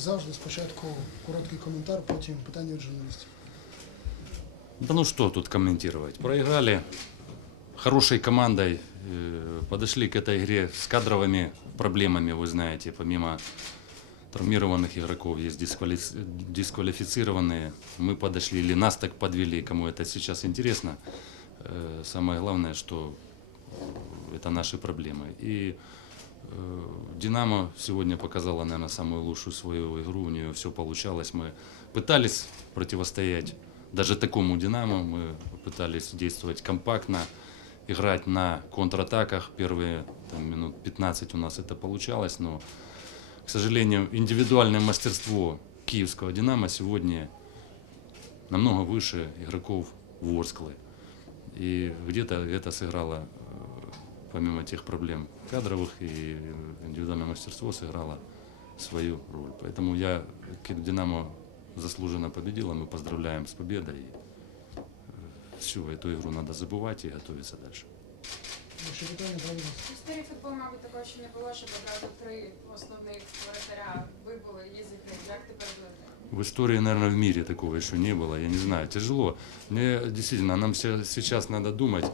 Завжди спочатку короткий коментар, потім питання від журналістів. Да ну что тут комментировать. Проиграли хорошей командой, э, подошли к этой игре с кадровыми проблемами, вы знаете, помимо травмированных игроков есть дисквали- дисквалифицированные. Мы подошли, или нас так подвели, кому это сейчас интересно. Э, Самое главное, что э, это наши проблемы. И э, Динамо сегодня показала, наверное, самую лучшую свою игру. У нее все получалось. Мы пытались противостоять даже такому Динамо. Мы пытались действовать компактно, играть на контратаках. Первые там, минут 15 у нас это получалось, но, к сожалению, индивидуальное мастерство киевского Динамо сегодня намного выше игроков Ворсклы. И где-то это сыграло, э, помимо тех проблем кадровых, и индивидуальное мастерство сыграло свою роль. Поэтому я, Киев Динамо заслуженно победила, мы поздравляем с победой. И, э, Всю эту игру надо забывать и готовиться дальше. Якщо питання, да, будь ласка. В історії футболу, мабуть, такого ще не було, щоб одразу три основних воротаря вибули із ігри. Як тепер буде? В истории, наверное, в мире такого еще не было, я не знаю, тяжело. Мне действительно, нам се- сейчас надо думать,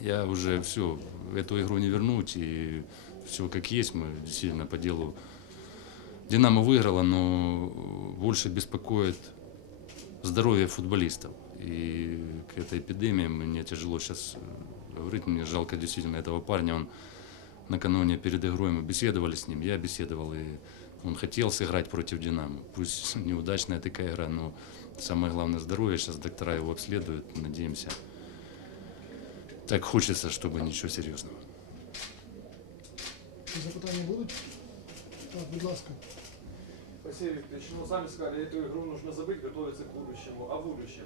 я уже все, эту игру не вернуть, и все как есть, мы действительно по делу. Динамо выиграла, но больше беспокоит здоровье футболистов. И к этой эпидемии мне тяжело сейчас говорить, мне жалко действительно этого парня, он накануне перед игрой мы беседовали с ним, я беседовал, и он хотел сыграть против Динамо. Пусть неудачная такая игра, но самое главное здоровье. Сейчас доктора его обследуют, надеемся. Так хочется, чтобы ничего серьезного. Запитання будуть? Так, будь ласка. Василий Викторович, ну сами сказали, эту игру нужно забыть, готовиться к будущему. А в будущем?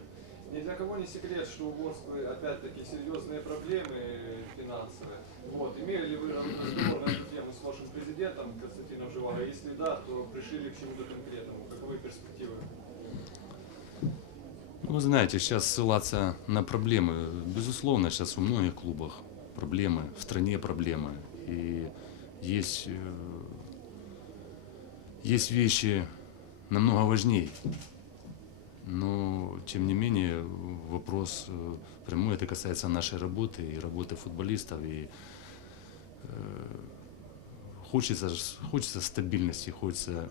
Ни для кого не секрет, что у Ворсклы опять-таки серьезные проблемы финансовые. Вот. Имели ли вы разговор на эту тему с вашим президентом Константином Живаго? Если да, то пришли ли к чему-то конкретному? Каковы перспективы? Ну, Вы знаете, сейчас ссылаться на проблемы, безусловно, сейчас у многих клубах проблемы, в стране проблемы. И есть, э, есть вещи намного важнее. Но, тем не менее, вопрос э, прямой, это касается нашей работы и работы футболистов. И э, хочется, хочется стабильности, хочется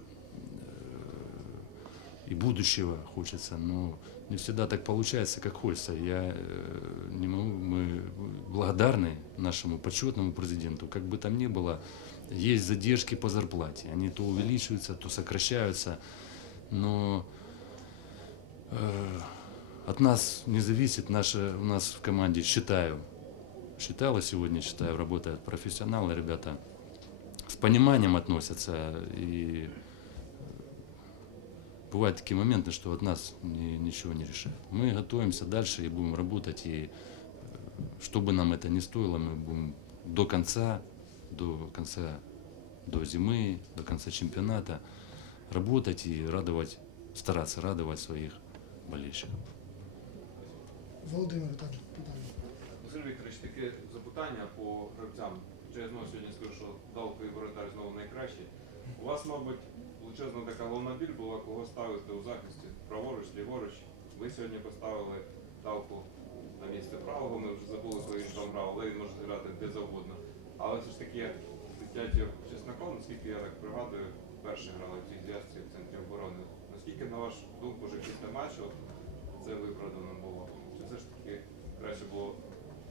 и будущего хочется, но не всегда так получается, как хочется. Я э, не могу, мы благодарны нашему почетному президенту, как бы там ни было, есть задержки по зарплате, они то увеличиваются, то сокращаются, но э, от нас не зависит, наше, у нас в команде считаю, считала сегодня, считаю, работают профессионалы, ребята с пониманием относятся и бывают такие моменты, что от нас ни- ничего не решают. Мы готовимся дальше и будем работать, и э, что бы нам это ни стоило, мы будем до конца, до конца, до зимы, до конца чемпионата работать и радовать, стараться радовать своих болельщиков. Володимир, так, питання. Василь Вікторович, таке запитання по гравцям. Хоча я знову сьогодні скажу, що Далко і воротар знову найкращі. У вас, мабуть, величезна така головна біль була, кого ставити у захисті праворуч, ліворуч. Ви сьогодні поставили Далку на місце правого, ми вже забули, коли він там грав, але він може грати де завгодно. Але все ж таки Тетятєв Чесноков, наскільки я так пригадую, перший грав у цій зв'язці в центрі оборони. Наскільки, на вашу думку, вже після матчу це виправдано було? Чи все ж таки краще було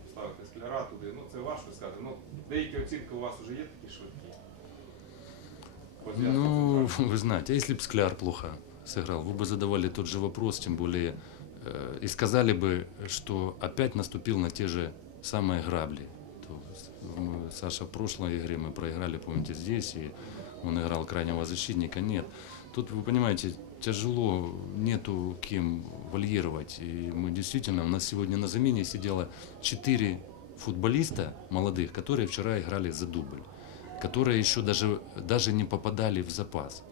ставити скляра туди? Ну це важко сказати. Ну, деякі оцінки у вас вже є такі швидкі. Ну, вы знаете, а если бы Скляр плохо сыграл, вы бы задавали тот же вопрос, тем более, э, и сказали бы, что опять наступил на те же самые грабли. То мы- Саша в прошлой игре мы проиграли, помните, здесь, и он играл крайнего защитника. Нет, тут, вы понимаете, тяжело, нету кем вольировать. И мы действительно, у нас сегодня на замене сидело четыре футболиста молодых, которые вчера играли за дубль которые еще даже, даже не попадали в запас.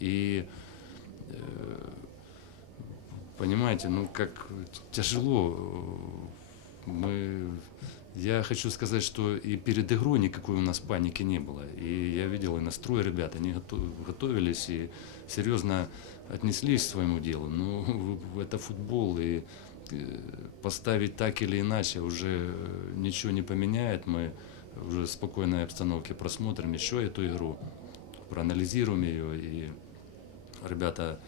И э, понимаете, ну как тяжело. э, Мы Я хочу сказать, что и перед игрой никакой у нас паники не было. И я видел и настрой ребят, они готов- готовились и серьезно отнеслись к своему делу. Но это футбол, и э, поставить так или иначе уже ничего не поменяет. Мы уже в спокойной обстановке просмотрим еще эту игру, проанализируем ее, и ребята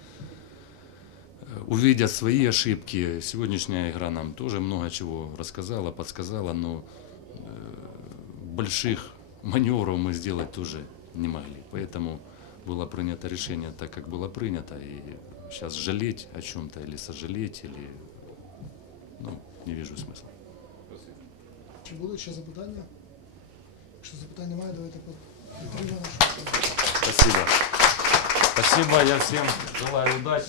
э, увидят свои ошибки. Сегодняшняя игра нам тоже много чего рассказала, подсказала, но э, больших маневров мы сделать тоже не могли. Поэтому было принято решение так, как было принято. И сейчас жалеть о чем-то или сожалеть, или ну, не вижу смысла. Чи будуть ще запитання? Якщо запитань немає, давайте по Віталій Іванович. Спасибо. Спасибо, я всем желаю удачи.